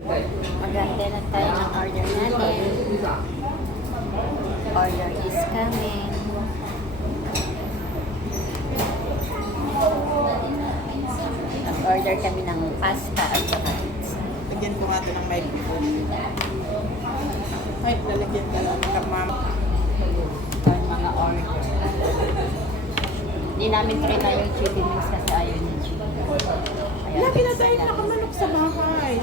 Maganda na tayo ng order natin. Order is coming. Nag-order kami ng pasta at saka. Lagyan ko nga ito ng mic. Ay, lalagyan ka lang ng mama. Ito yung mga order. Hindi namin try na yung chicken wings kasi ayaw ni Chico. Kaya Lagi na tayo nakamanok sa bahay.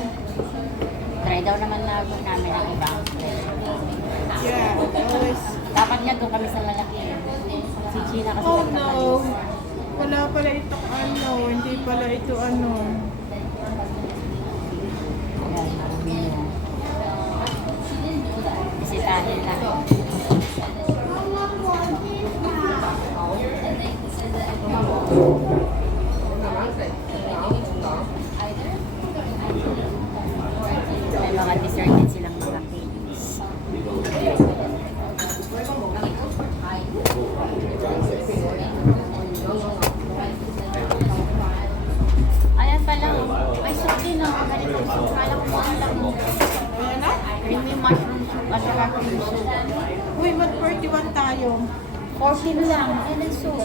Daw naman na namin ang restaurant. Yeah, always. Dapat nga doon kami sa lalaki. Si Gina kasi Oh no. Wala pala ito ano. Hindi pala ito ano. Marami na. Bisitahin lang. Creamy mushroom soup at saka cream soup. Uy, mag 41 tayo. 14 lang. Ayan ang soup.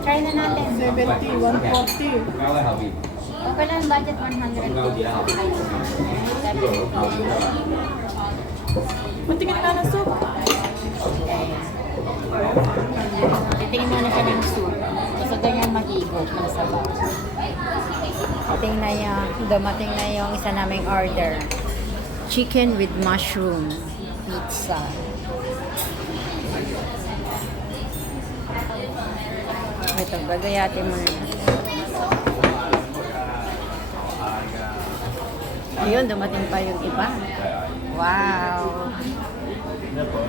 Try na natin. 70, 140. Okay lang, budget 150. Matingin ka ng soup. Titingin muna siya ng soup. Gusto ganyan mag-igot ng sabaw. Dating na yung, dumating na yung isa naming order. Chicken with mushroom pizza. Ito, gagayatin mo na. Ayun, dumating pa yung iba. Wow!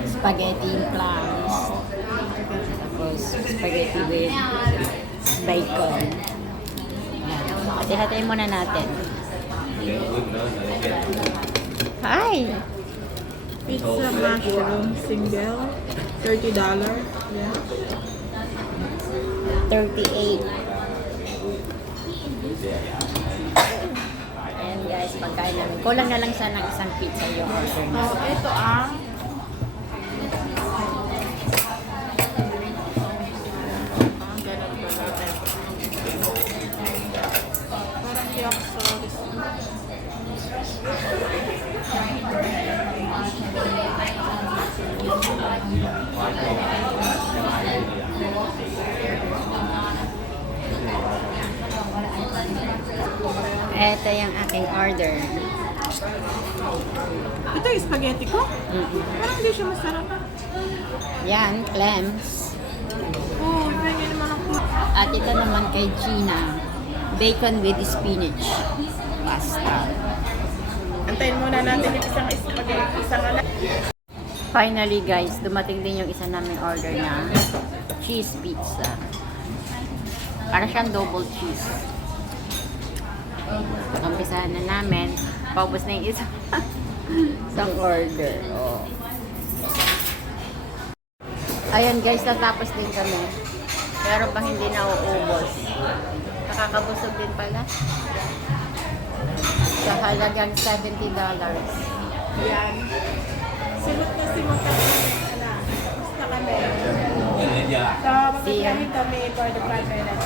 Spaghetti in clams. Tapos, spaghetti with bacon. Hati-hatiin muna natin. Hi! Pizza mushroom single. $30. Yeah. 38. Ayan guys, pagkain namin. Kulang na lang sana ng isang pizza yung order So, na. ito ang Ah, Di ako sa Ito yung aking order. Ito yung spaghetti ko? Mm-mm. Parang hindi siya masarap. Yan, clams. Oh, niya naman ako. At ito naman kay Gina. Bacon with spinach. Pasta. Antayin muna natin yung isang spaghetti. Isang ano. Finally guys, dumating din yung isa namin order na cheese pizza. Para siyang double cheese. Pagkampisahan na namin. Paubos na yung isa. isang order. Oh. Ayan guys, natapos din kami. Pero pang hindi na uubos. Nakakabusog din pala. Sa halagang $70. Yan. Simot na simot kami. Ano, basta kami. So, magkakain kami for the five minutes.